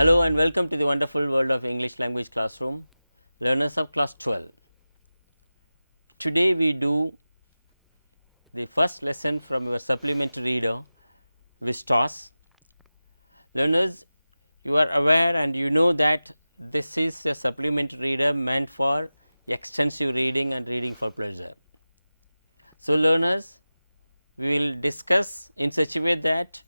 Hello and welcome to the wonderful world of English language classroom, learners of class 12. Today we do the first lesson from your supplementary reader Vistas. Learners, you are aware and you know that this is a supplementary reader meant for extensive reading and reading for pleasure. So, learners, we will discuss in such a way that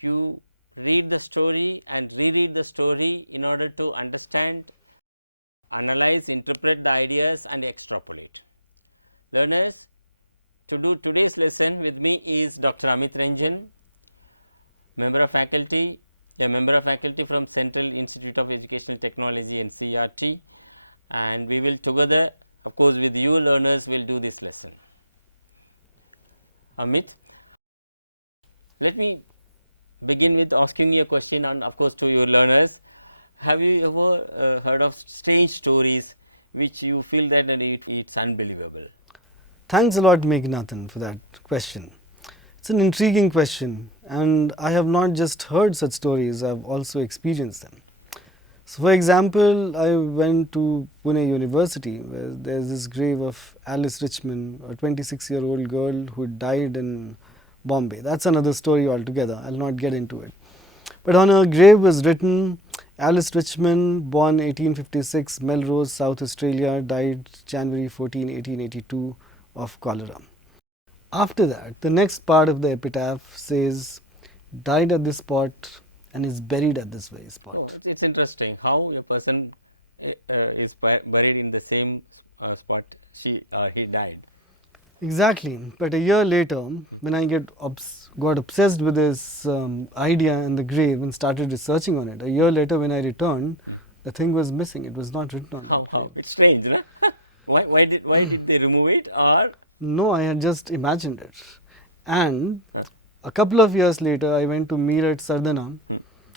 you read the story and reread the story in order to understand, analyze, interpret the ideas and extrapolate. Learners, to do today's lesson with me is Dr. Amit Ranjan, member of faculty, from Central Institute of Educational Technology and CRT, and we will together, of course, with you learners will do this lesson. Amit, let me begin with asking you a question, and of course to your learners. Have you ever heard of strange stories which you feel that it's unbelievable? Thanks a lot, Meghnathan, for that question. It's an intriguing question, and I have not just heard such stories, I have also experienced them. So, for example, I went to Pune University, where there is this grave of Alice Richmond, a 26-year-old girl who died in Bombay. That's another story altogether. I'll not get into it. But on her grave was written, Alice Richmond, born 1856, Melrose, South Australia, died January 14, 1882 of cholera. After that, the next part of the epitaph says, died at this spot and is buried at this very spot. Oh, it's interesting how a person is buried in the same spot he died. Exactly, but a year later, when I got obsessed with this idea and the grave and started researching on it, a year later when I returned, the thing was missing. It was not written on. How? It's strange, no? Why did they remove it? Or no, I had just imagined it. And a couple of years later, I went to Meerut, Sardana,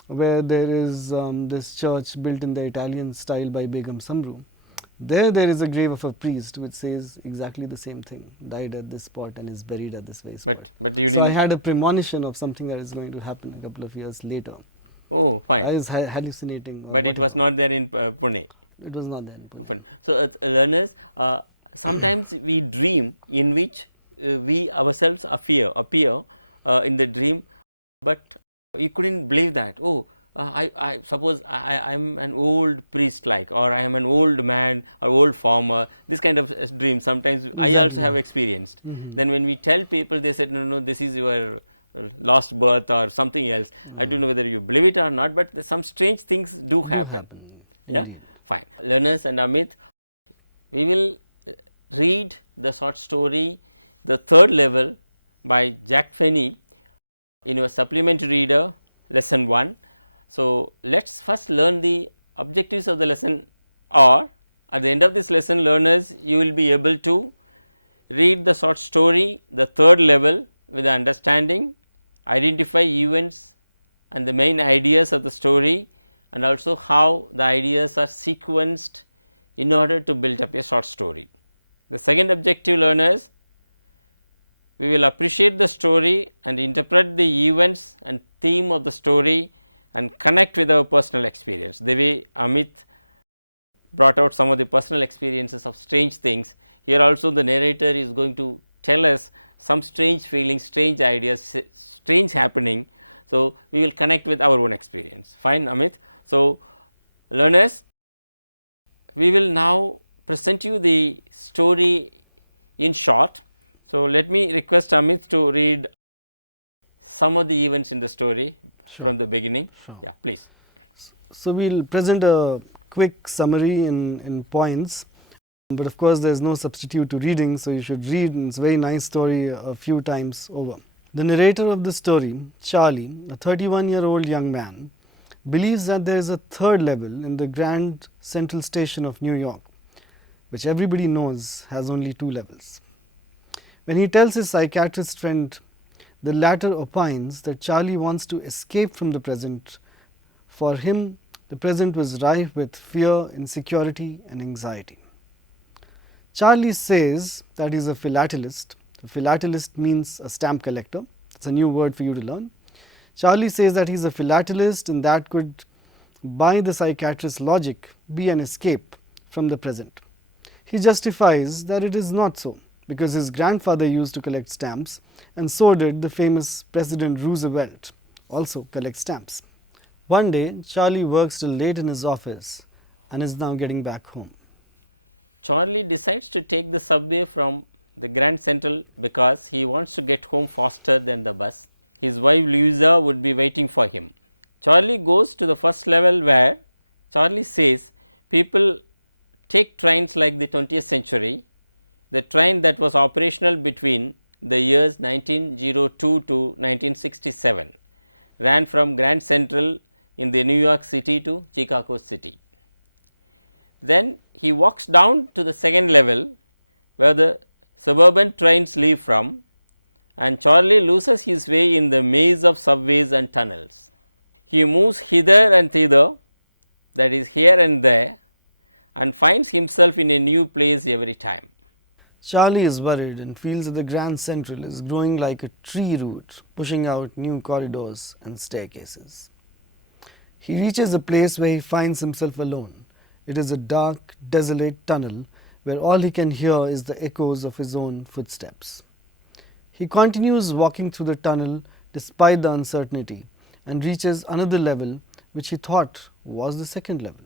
where there is this church built in the Italian style by Begum Samru. There is a grave of a priest which says exactly the same thing, died at this spot and is buried at this very spot. But you so I had a premonition of something that is going to happen a couple of years later. Oh, fine. I was hallucinating. But it was not there in Pune. It was not there in Pune. So, learners, sometimes we dream in which we ourselves appear in the dream, but you couldn't believe that. Oh, I suppose I am an old priest like, or I am an old man or old farmer. This kind of dream sometimes I also have experienced. Then when we tell people, they said no, this is your lost birth or something else. I don't know whether you believe it or not, but some strange things do happen. Yeah, indeed. Fine. Learners and Amit, we will read the short story, The Third Level by Jack Fenney in your supplementary reader, lesson 1. So, let us first learn the objectives of the lesson, or at the end of this lesson, learners, you will be able to read the short story, The Third Level, with the understanding, identify events and the main ideas of the story, and also how the ideas are sequenced in order to build up a short story. The second objective, learners, we will appreciate the story and interpret the events and theme of the story and connect with our personal experience. The way Amit brought out some of the personal experiences of strange things, here also the narrator is going to tell us some strange feelings, strange ideas, strange happening. So, we will connect with our own experience. Fine, Amit. So, learners, we will now present you the story in short. So, let me request Amit to read some of the events in the story from the beginning. Yeah, please. So, we will present a quick summary in points, but of course, there is no substitute to reading. So, you should read this very nice story a few times over. The narrator of the story, Charlie, a 31-year-old young man, believes that there is a third level in the Grand Central Station of New York, which everybody knows has only 2 levels. When he tells his psychiatrist friend, the latter opines that Charlie wants to escape from the present. For him, the present was rife with fear, insecurity and anxiety. Charlie says that he is a philatelist. A philatelist means a stamp collector. It's a new word for you to learn. Charlie says that he is a philatelist, and that could by the psychiatrist's logic, be an escape from the present. He justifies that it is not so, because his grandfather used to collect stamps, and so did the famous President Roosevelt, also collect stamps. One day, Charlie works till late in his office and is now getting back home. Charlie decides to take the subway from the Grand Central because he wants to get home faster than the bus. His wife Louisa would be waiting for him. Charlie goes to the first level where Charlie says people take trains like the 20th century, the train that was operational between the years 1902 to 1967, ran from Grand Central in the New York City to Chicago City. Then he walks down to the second level where the suburban trains leave from, and Charlie loses his way in the maze of subways and tunnels. He moves hither and thither, that is here and there, and finds himself in a new place every time. Charlie is worried and feels that the Grand Central is growing like a tree root, pushing out new corridors and staircases. He reaches a place where he finds himself alone. It is a dark, desolate tunnel where all he can hear is the echoes of his own footsteps. He continues walking through the tunnel despite the uncertainty and reaches another level which he thought was the second level.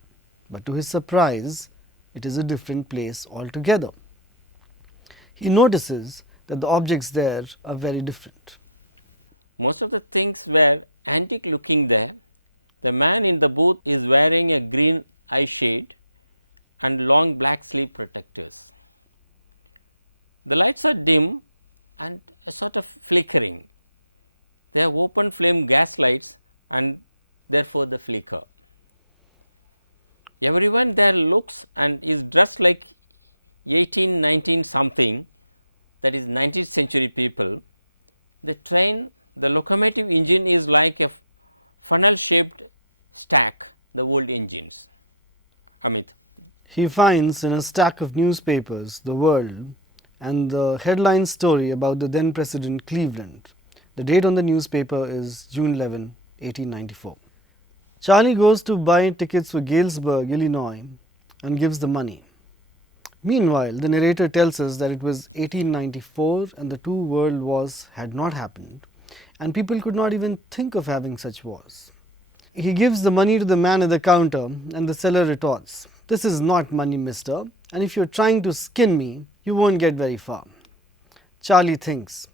But to his surprise, it is a different place altogether. He notices that the objects there are very different. Most of the things were antique looking there. The man in the booth is wearing a green eye shade and long black sleeve protectors. The lights are dim and a sort of flickering. They have open flame gas lights and therefore the flicker. Everyone there looks and is dressed like 1819 something, that is 19th century people. The train, the locomotive engine is like a funnel shaped stack, the old engines. Amit. He finds in a stack of newspapers the world and the headline story about the then President Cleveland. The date on the newspaper is June 11, 1894. Charlie goes to buy tickets for Galesburg, Illinois, and gives the money. Meanwhile, the narrator tells us that it was 1894 and the two world wars had not happened, and people could not even think of having such wars. He gives the money to the man at the counter, and the seller retorts, "This is not money, mister, and if you are trying to skin me, you won't get very far." Charlie thinks,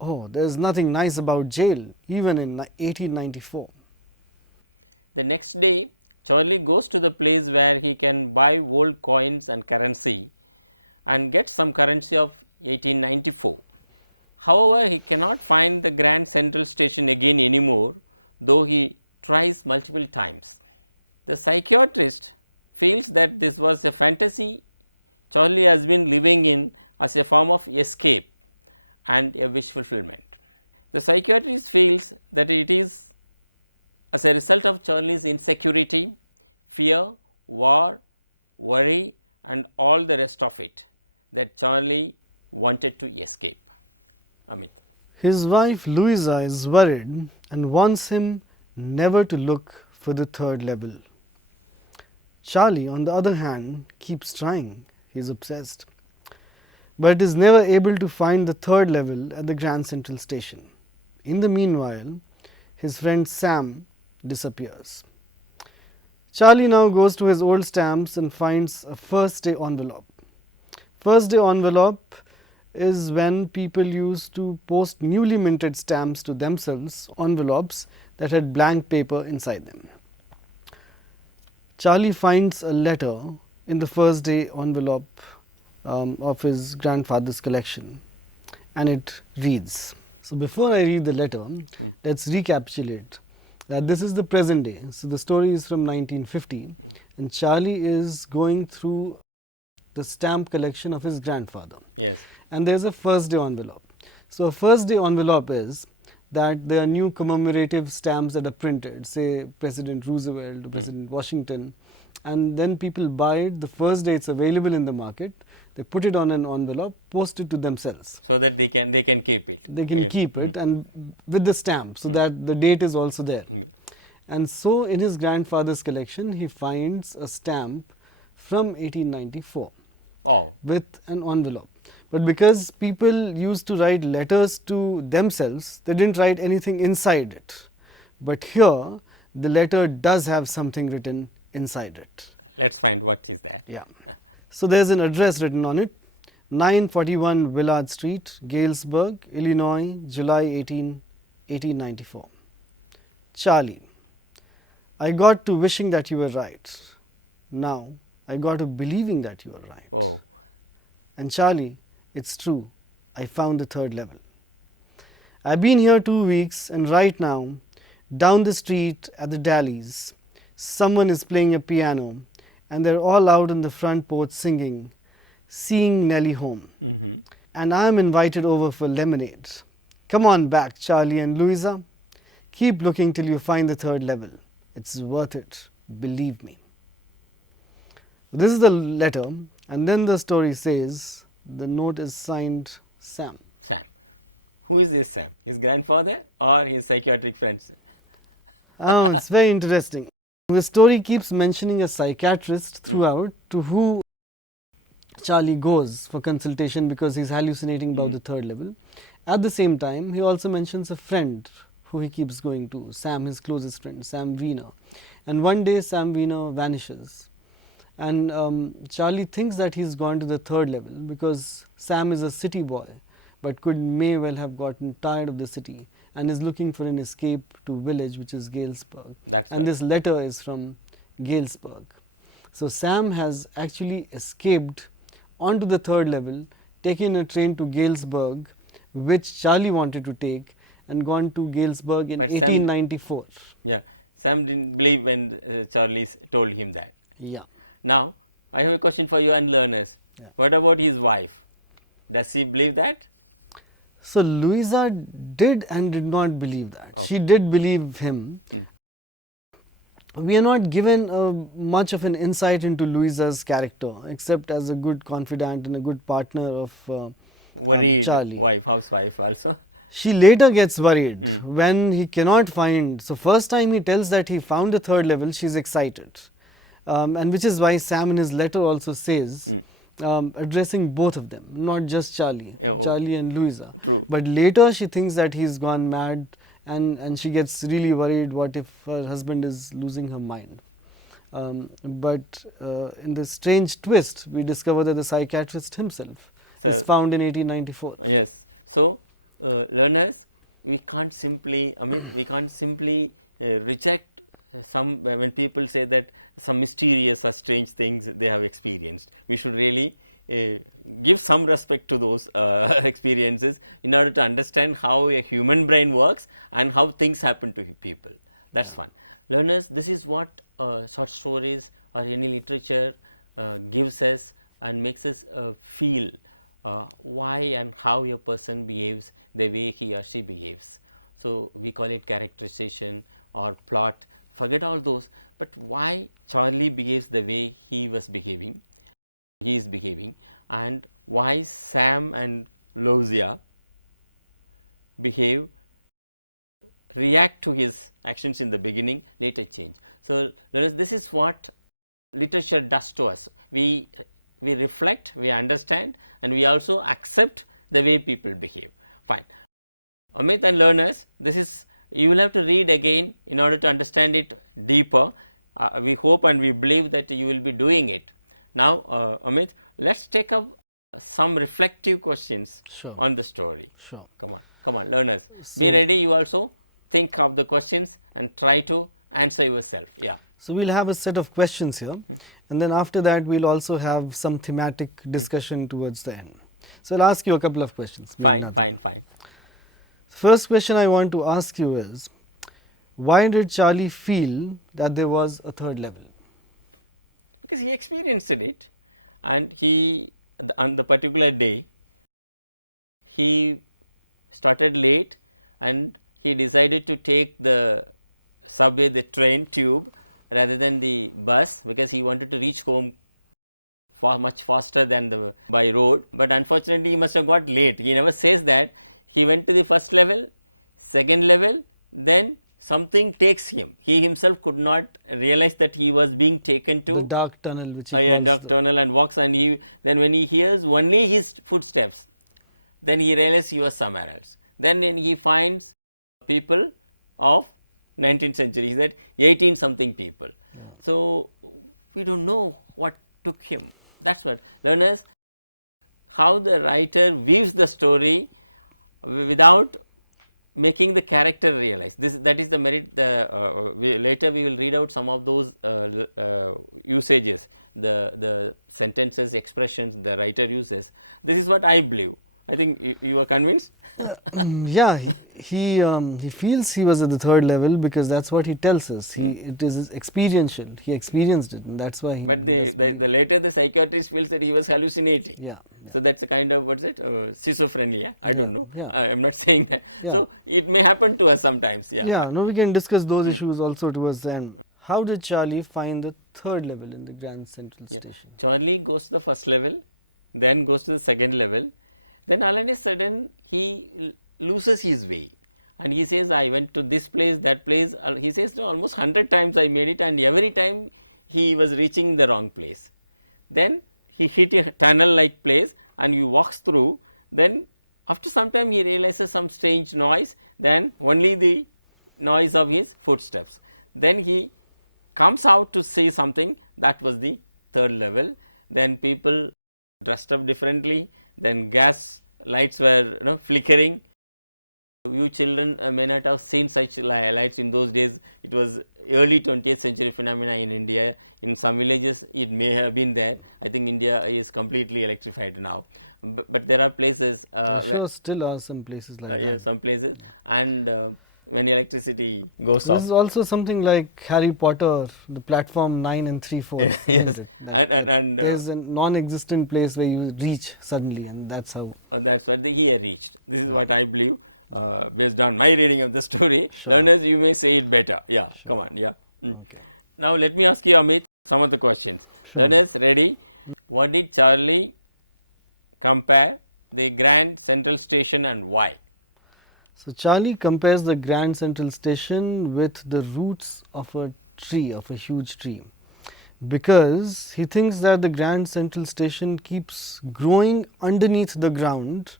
"Oh, there is nothing nice about jail, even in 1894. The next day, Charlie goes to the place where he can buy old coins and currency and get some currency of 1894. However, he cannot find the Grand Central Station again anymore, though he tries multiple times. The psychiatrist feels that this was a fantasy Charlie has been living in as a form of escape and a wish fulfillment. The psychiatrist feels that it is as a result of Charlie's insecurity, fear, war, worry and all the rest of it that Charlie wanted to escape. Amit. His wife Louisa is worried and wants him never to look for the third level. Charlie, on the other hand, keeps trying. He is obsessed, but is never able to find the third level at the Grand Central Station. In the meanwhile, his friend Sam disappears. Charlie now goes to his old stamps and finds a first day envelope. First day envelope is when people used to post newly minted stamps to themselves, envelopes that had blank paper inside them. Charlie finds a letter in the first day envelope of his grandfather's collection, and it reads. So before I read the letter, let's recapitulate that this is the present day. So the story is from 1950, and Charlie is going through the stamp collection of his grandfather. Yes. And there's a first day envelope. So a first day envelope is that there are new commemorative stamps that are printed, say President Roosevelt, President Washington, and then people buy it the first day it's available in the market. They put it on an envelope, post it to themselves. So that they can keep it. They can keep it and with the stamp, so that the date is also there. And so in his grandfather's collection, he finds a stamp from 1894 Oh, with an envelope. But because people used to write letters to themselves, they didn't write anything inside it. But here, the letter does have something written inside it. let's find what is that. Yeah. So there's an address written on it, 941 Willard Street, Galesburg, Illinois, July 18, 1894. Charlie, I got to wishing that you were right. Now, I got to believing that you are right. Oh, And Charlie, it's true, I found the third level. I've been here 2 weeks, and right now, down the street at the Dallies, someone is playing a piano, and they're all out on the front porch singing, Seeing Nellie Home. mm-hmm. And I'm invited over for lemonade. Come on back, Charlie and Louisa. Keep looking till you find the third level. It's worth it, believe me. This is the letter, and then the story says the note is signed Sam. Sam. Who is this Sam? His grandfather or his psychiatric friends? It's very interesting. The story keeps mentioning a psychiatrist throughout to who Charlie goes for consultation because he's hallucinating about the third level. At the same time, he also mentions a friend who he keeps going to, Sam, his closest friend, Sam Wiener. And one day, Sam Wiener vanishes. And Charlie thinks that he's gone to the third level because Sam is a city boy, but may well have gotten tired of the city and is looking for an escape to village, which is Galesburg. That's and right. this letter is from Galesburg. So Sam has actually escaped onto the third level, taken a train to Galesburg, which Charlie wanted to take, and gone to Galesburg in But Sam- 1894. Yeah. Sam didn't believe when Charlie told him that. Yeah. Now, I have a question for you and learners. Yeah. What about his wife? Does she believe that? So Louisa did and did not believe that. Okay. She did believe him. We are not given much of an insight into Louisa's character, except as a good confidant and a good partner of Worried Charlie. wife, housewife also. She later gets worried when he cannot find. So first time he tells that he found the third level, she's excited. And which is why Sam in his letter also says, addressing both of them, not just Charlie, Oh. Charlie and Louisa. True. But later she thinks that he's gone mad, and she gets really worried, what if her husband is losing her mind. But in this strange twist, we discover that the psychiatrist himself is found in 1894. Yes. So, learners, we can't simply, we can't simply reject some, when people say that some mysterious or strange things they have experienced. We should really give some respect to those experiences in order to understand how a human brain works and how things happen to people. That's one. Learners, this is what short stories or any literature gives us and makes us feel why and how a person behaves the way he or she behaves. So, we call it characterization or plot, forget all those, but why Charlie behaves the way he is behaving, and why Sam and Louisa react to his actions in the beginning, later change. So, this is what literature does to us. We reflect, we understand, and we also accept the way people behave. Fine. Amit and learners, this is, you will have to read again in order to understand it deeper. We hope and we believe that you will be doing it. Now, Amit, let's take up some reflective questions on the story. Sure. Come on, learners. Be ready. You also think of the questions and try to answer yourself. Yeah. So we'll have a set of questions here, and then after that we'll also have some thematic discussion towards the end. So I'll ask you a couple of questions. Fine. First question I want to ask you is, why did Charlie feel that there was a third level? Because he experienced it, and he, on the particular day, he started late and he decided to take the subway, the train tube, rather than the bus, because he wanted to reach home much faster than by road. But unfortunately, he must have got late. He never says that. He went to the first level, second level, then something takes him. He himself could not realize that he was being taken to The dark tunnel which a dark tunnel and walks, and then when he hears only his footsteps, then he realizes he was somewhere else. Then he finds people of 19th century, he said 18 something people. So, we do not know what took him. That is what learners, how the writer weaves the story without making the character realize. That is the merit. Later we will read out some of those usages, the sentences, expressions the writer uses. This is what I believe. I think you are convinced. Yeah, he feels he was at the third level because that's what he tells us. It is experiential. He experienced it, and that's why. But the later the psychiatrist feels that he was hallucinating. Yeah. So that's a kind of what's it schizophrenia. I don't know. Yeah. I am not saying that. Yeah. So it may happen to us sometimes. Yeah. Yeah. No, we can discuss those issues also towards the end. How did Charlie find the third level in the Grand Central Station? Charlie goes to the first level, then goes to the second level. Then all of a sudden he loses his way, and he says, I went to this place, that place. He says almost 100 times I made it, and every time he was reaching the wrong place. Then he hit a tunnel like place and he walks through. Then after some time he realizes some strange noise, then only the noise of his footsteps. Then he comes out to see something. That was the third level. Then people dressed up differently, then gas lights were flickering. You children may not have seen such lights in those days. It was early 20th century phenomena in India. In some villages it may have been there. I think India is completely electrified now, but there are places sure, still are some places like that. Yeah, some places, and when electricity goes off. This is also something like Harry Potter, the platform 9 and 3/4. Yes, and there is a non-existent place where you reach suddenly, and that's how. That's what he reached. This is what I believe, based on my reading of the story. Sure. Learners, you may say it better. Yeah, sure. Come on. Yeah. Okay. Now let me ask you, Amit, some of the questions. Sure. Learners, ready? What did Charlie compare the Grand Central Station and why? So, Charlie compares the Grand Central Station with the roots of a tree, of a huge tree, because he thinks that the Grand Central Station keeps growing underneath the ground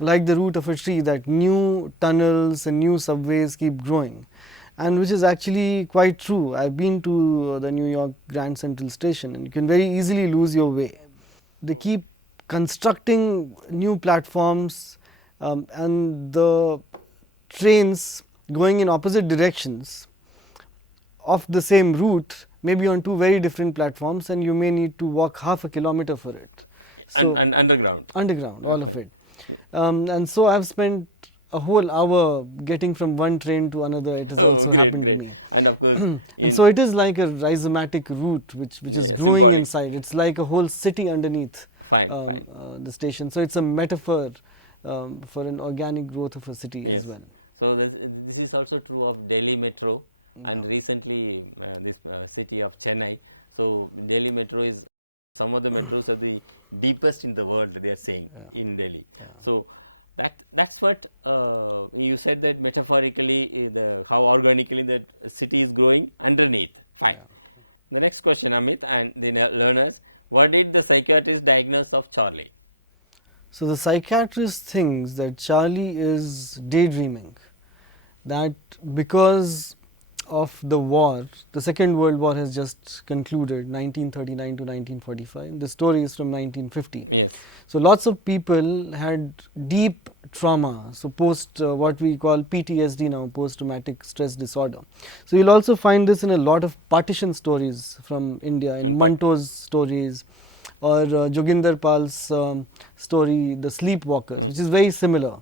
like the root of a tree, that new tunnels and new subways keep growing, and which is actually quite true. I have been to the New York Grand Central Station, and you can very easily lose your way. They keep constructing new platforms, and the trains going in opposite directions of the same route may be on two very different platforms, and you may need to walk half a kilometer for it. So and underground. Underground, all of it. Yeah. And so I have spent a whole hour getting from one train to another. It oh, great. And of course, and so it is like a rhizomatic root which is growing symbolic. Inside. It's like a whole city underneath. Fine. The station. So it's a metaphor for an organic growth of a city as well. So this is also true of Delhi Metro, and recently this city of Chennai. So Delhi Metro is, some of the metros are the deepest in the world, they are saying, in Delhi. So that's what you said, that metaphorically how organically the city is growing underneath. Fine. The next question, Amit and the learners, what did the psychiatrist diagnose of Charlie? So the psychiatrist thinks that Charlie is daydreaming, that because of the war, the Second World War has just concluded, 1939 to 1945. The story is from 1950. Yes. So lots of people had deep trauma, so post what we call PTSD now, post-traumatic stress disorder. So you'll also find this in a lot of partition stories from India, in Manto's stories, or Joginder Pal's story, The Sleepwalkers, which is very similar.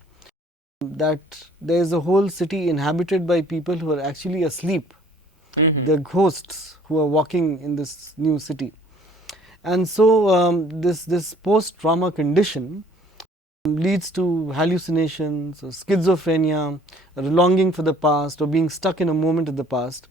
That there is a whole city inhabited by people who are actually asleep. They're ghosts who are walking in this new city. And so this post-trauma condition leads to hallucinations or schizophrenia, or longing for the past, or being stuck in a moment of the past.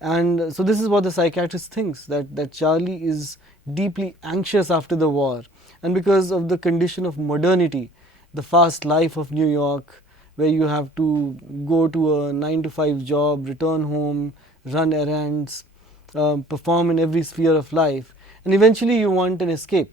And so this is what the psychiatrist thinks, that Charlie is deeply anxious after the war, and because of the condition of modernity, the fast life of New York, where you have to go to a 9 to 5 job, return home, run errands, perform in every sphere of life, and eventually you want an escape.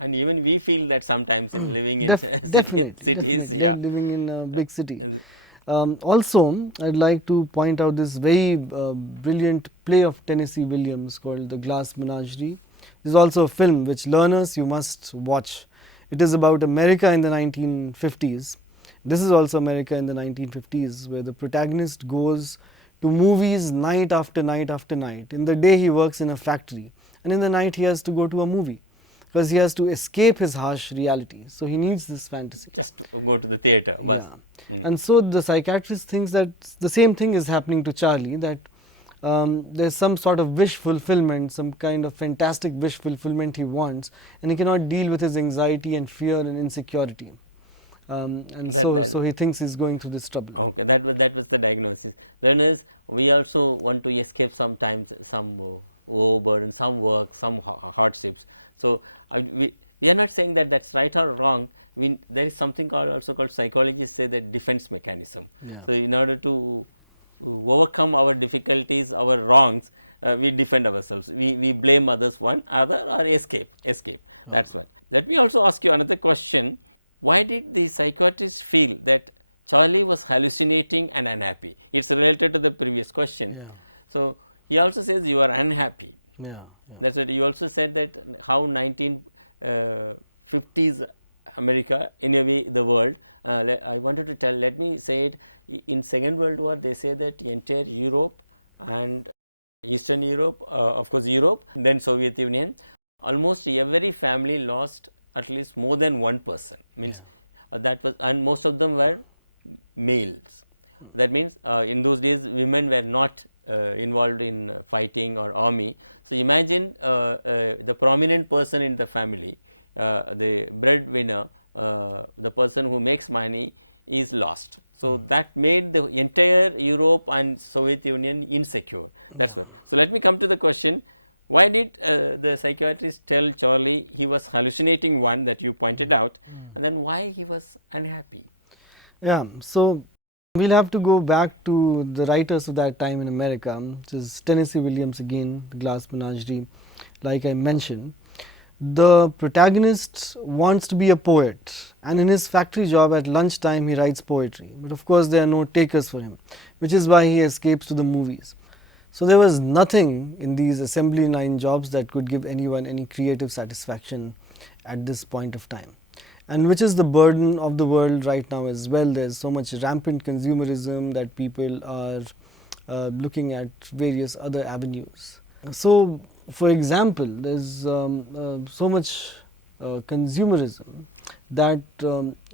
And even we feel that sometimes in living in cities, Definitely, yeah. living in a big city. Also, I'd like to point out this very brilliant play of Tennessee Williams called The Glass Menagerie. This is also a film which learners you must watch. It is about America in the 1950s. This is also America in the 1950s, where the protagonist goes to movies night after night after night. In the day he works in a factory, and in the night he has to go to a movie because he has to escape his harsh reality. So he needs this fantasy. Just to go to the theatre. Yeah. And so the psychiatrist thinks that the same thing is happening to Charlie, that there's some sort of wish fulfillment, some kind of fantastic wish fulfillment he wants, and he cannot deal with his anxiety and fear and insecurity. So he thinks he's going through this trouble. Okay, that was the diagnosis. Learners, we also want to escape sometimes some overburden, some work, some hardships. So we are not saying that that's right or wrong. There is something also called psychologists say that defense mechanism. Yeah. So in order to overcome our difficulties, our wrongs, we defend ourselves. We blame others one other or escape. That's what. Let me also ask you another question. Why did the psychiatrist feel that Charlie was hallucinating and unhappy? It's related to the previous question. Yeah. So he also says you are unhappy. Yeah. That's what you also said, that how 1950s America, in a way the world. I wanted to tell, let me say it, in Second World War they say that entire Europe and Eastern Europe, of course Europe, then Soviet Union, almost every family lost at least more than one person, means that was, and most of them were males. That means in those days women were not involved in fighting or army. So imagine the prominent person in the family, the breadwinner, the person who makes money is lost. So that made the entire Europe and Soviet Union insecure. That's what. So let me come to the question. Why did the psychiatrist tell Charlie he was hallucinating one that you pointed out, and then why he was unhappy? Yeah, so we'll have to go back to the writers of that time in America, which is Tennessee Williams again, The Glass Menagerie. Like I mentioned, the protagonist wants to be a poet, and in his factory job at lunchtime he writes poetry, but of course there are no takers for him, which is why he escapes to the movies. So there was nothing in these assembly line jobs that could give anyone any creative satisfaction at this point of time, and which is the burden of the world right now as well. There's so much rampant consumerism that people are looking at various other avenues. So for example, there's so much consumerism that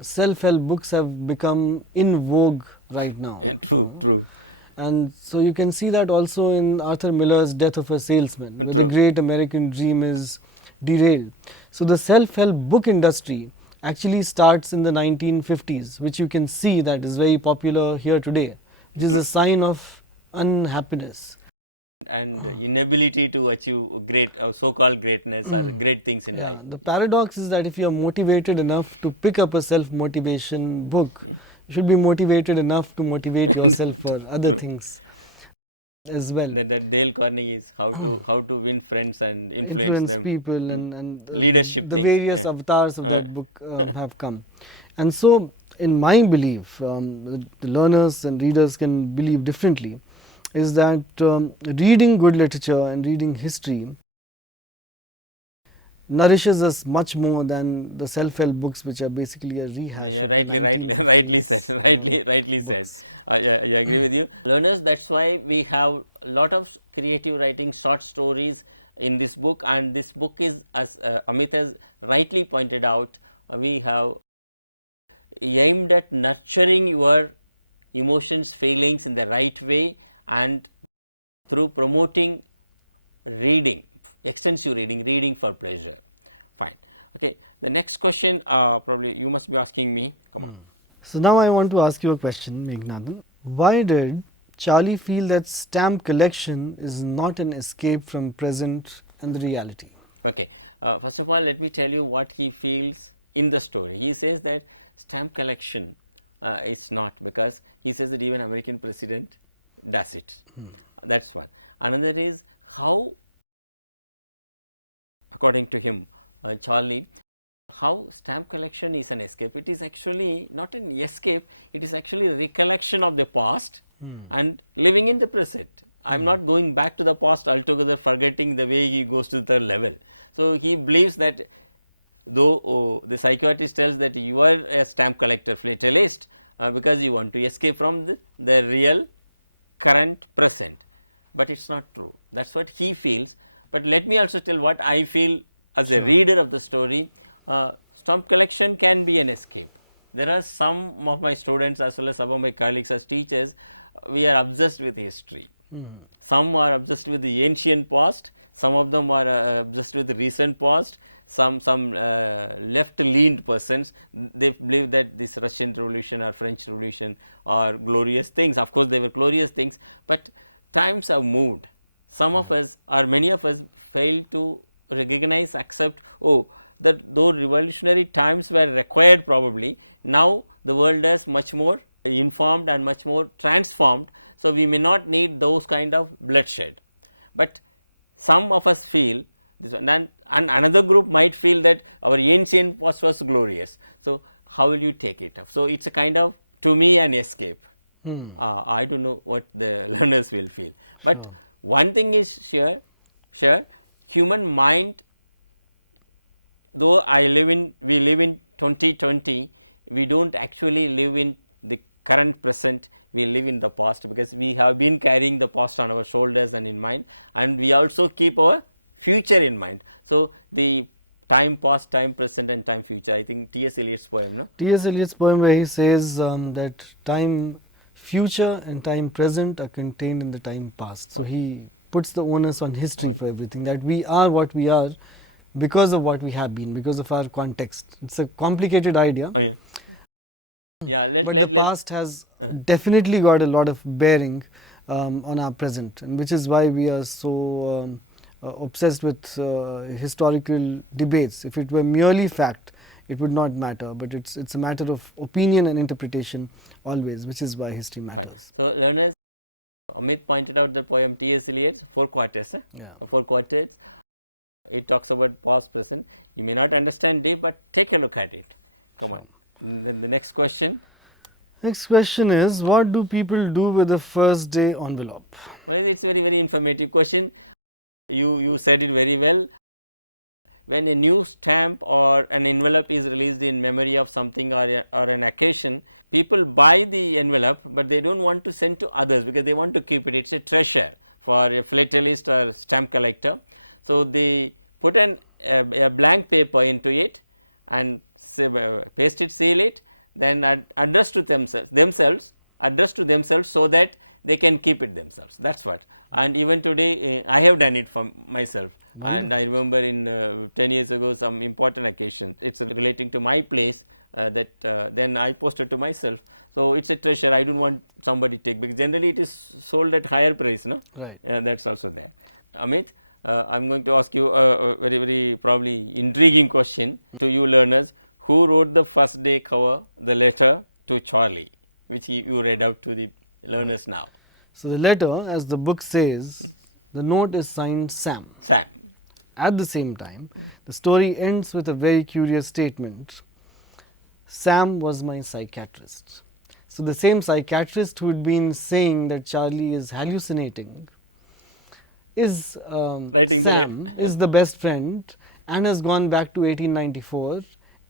self-help books have become in vogue right now. Yeah, true. And so you can see that also in Arthur Miller's Death of a Salesman, where the great American dream is derailed. So the self-help book industry actually starts in the 1950s, which you can see that is very popular here today. It is a sign of unhappiness and inability to achieve great so-called greatness or great things in life. The paradox is that if you are motivated enough to pick up a self-motivation book, you should be motivated enough to motivate yourself for other things as well. That Dale Carnegie's how to win friends and influence them. People and leadership the things. various avatars of that book have come. And so in my belief, the learners and readers can believe differently, is that reading good literature and reading history nourishes us much more than the self-help books, which are basically a rehash. Yeah, rightly said. Rightly said. I agree with you. Learners, that's why we have a lot of creative writing, short stories in this book, and this book is, as Amit has rightly pointed out, we have aimed at nurturing your emotions, feelings in the right way, and through promoting reading, extensive reading for pleasure. Fine. Okay. The next question probably you must be asking me. Come on. So now I want to ask you a question, Meghnadhan. Why did Charlie feel that stamp collection is not an escape from present and the reality? Okay. First of all, let me tell you what he feels in the story. He says that stamp collection it's not, because he says that even American president does it. That is one. Another is how, according to him, Charlie, how stamp collection is an escape. It is actually not an escape, it is actually a recollection of the past and living in the present. I am not going back to the past altogether, forgetting the way he goes to the third level. So, he believes that though the psychiatrist tells that you are a stamp collector, philatelist, because you want to escape from the real current present, but it is not true. That is what he feels. But let me also tell what I feel as a reader of the story. Stamp collection can be an escape. There are some of my students as well as some of my colleagues as teachers, we are obsessed with history. Some are obsessed with the ancient past, some of them are obsessed with the recent past, some left leaned persons, they believe that this Russian revolution or French revolution are glorious things. Of course, they were glorious things, but times have moved. Some of us or many of us fail to recognize, accept, oh, that though revolutionary times were required probably, now the world is much more informed and much more transformed. So, we may not need those kind of bloodshed, but some of us feel this one, and another group might feel that our ancient past was glorious. So, how will you take it up? So, it is a kind of, to me, an escape. I do not know what the learners will feel, but one thing is sure, human mind, though we live in 2020, we do not actually live in the current present, we live in the past, because we have been carrying the past on our shoulders and in mind, and we also keep our future in mind. So, the time past, time present and time future, I think T. S. Eliot's poem, no? T. S. Eliot's poem where he says that time future and time present are contained in the time past. So, he puts the onus on history for everything, that we are what we are because of what we have been, because of our context. It is a complicated idea. Yeah, but the past has definitely got a lot of bearing on our present, and which is why we are so obsessed with historical debates. If it were merely fact, it would not matter, but it's a matter of opinion and interpretation always, which is why history matters. Fine. So, learners, Amit pointed out the poem T. S. Eliot's 4 quartets, 4 quartets. It talks about past, present. You may not understand deep, but take a look at it. Come on. Then the next question. Next question is, what do people do with the first day envelope? Well, it is very informative question. You said it very well. When a new stamp or an envelope is released in memory of something or an occasion, people buy the envelope, but they do not want to send to others, because they want to keep it. It is a treasure for a philatelist or stamp collector. So, they put a blank paper into it and paste it, seal it, then address to themselves, so that they can keep it themselves. That is what. And even today I have done it for myself. And I remember in 10 years ago some important occasion, it is relating to my place, that then I posted to myself. So, it is a treasure, I do not want somebody to take, because generally it is sold at higher price, no? Right. That is also there. Amit, I am going to ask you a very probably intriguing question to you learners. Who wrote the first day cover, the letter to Charlie, which you read out to the learners now? So, the letter, as the book says, the note is signed Sam. Sam. At the same time, the story ends with a very curious statement. Sam was my psychiatrist. So, the same psychiatrist who had been saying that Charlie is hallucinating is Sam is the best friend, and has gone back to 1894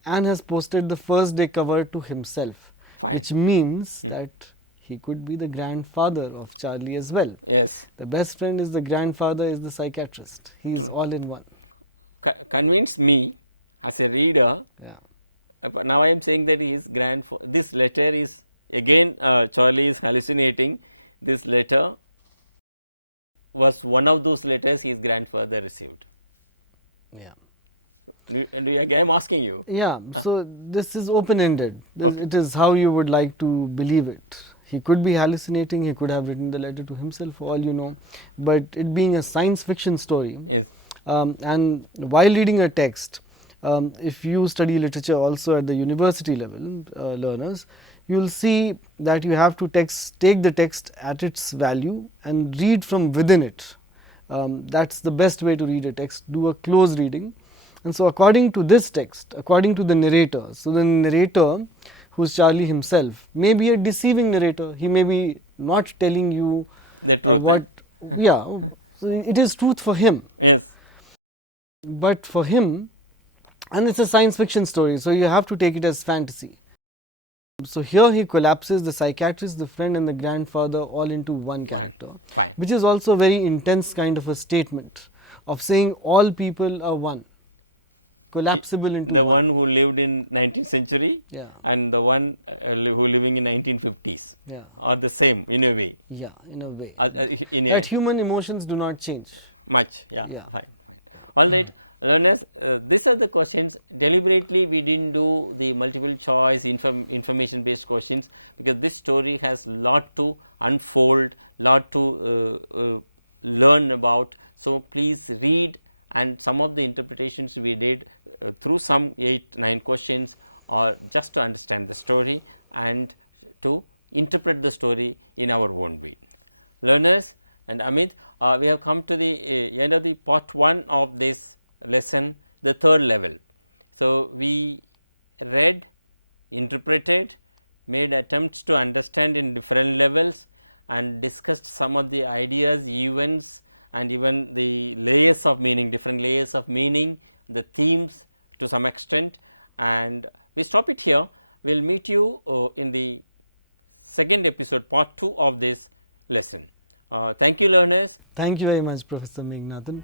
and has posted the first day cover to himself. Fine. Which means that he could be the grandfather of Charlie as well. Yes. The best friend is the grandfather, is the psychiatrist. He is all in one. Convince me as a reader. Now I am saying that his grandfather, this letter is again Charlie is hallucinating. This letter was one of those letters his grandfather received. I am asking you. So this is open ended. It is how you would like to believe it. He could be hallucinating, he could have written the letter to himself, for all you know, but it being a science fiction story. Yes. And while reading a text, if you study literature also at the university level, learners, you will see that you have to take the text at its value and read from within it. That is the best way to read a text, do a close reading. And so, according to this text, according to the narrator, so the narrator, who is Charlie himself, may be a deceiving narrator. He may be not telling you the truth. what, yeah, so it is truth for him. Yes. But for him, and it's a science fiction story, so you have to take it as fantasy. So here he collapses the psychiatrist, the friend and the grandfather all into one character. Fine. Which is also a very intense kind of a statement of saying all people are one, collapsible into the one who lived in 19th century Yeah. and the one who living in 1950s Yeah. are the same in a way. Yeah, in a way. In a That human emotions do not change. much. Yeah. Yeah. Fine. Fine. All right, learners, these are the questions. Deliberately we didn't do the multiple choice information based questions, because this story has lot to unfold, lot to learn about. So, please read, and some of the interpretations we did through some 8-9 questions, or just to understand the story and to interpret the story in our own way. Learners and Amit, we have come to the end of the part 1 of this lesson, the third level. So, we read, interpreted, made attempts to understand in different levels, and discussed some of the ideas, events, and even the layers of meaning, different layers of meaning, the themes to some extent, and we stop it here. We will meet you in the second episode, part 2 of this lesson. Thank you, learners. Thank you very much, Professor Meghnadhan.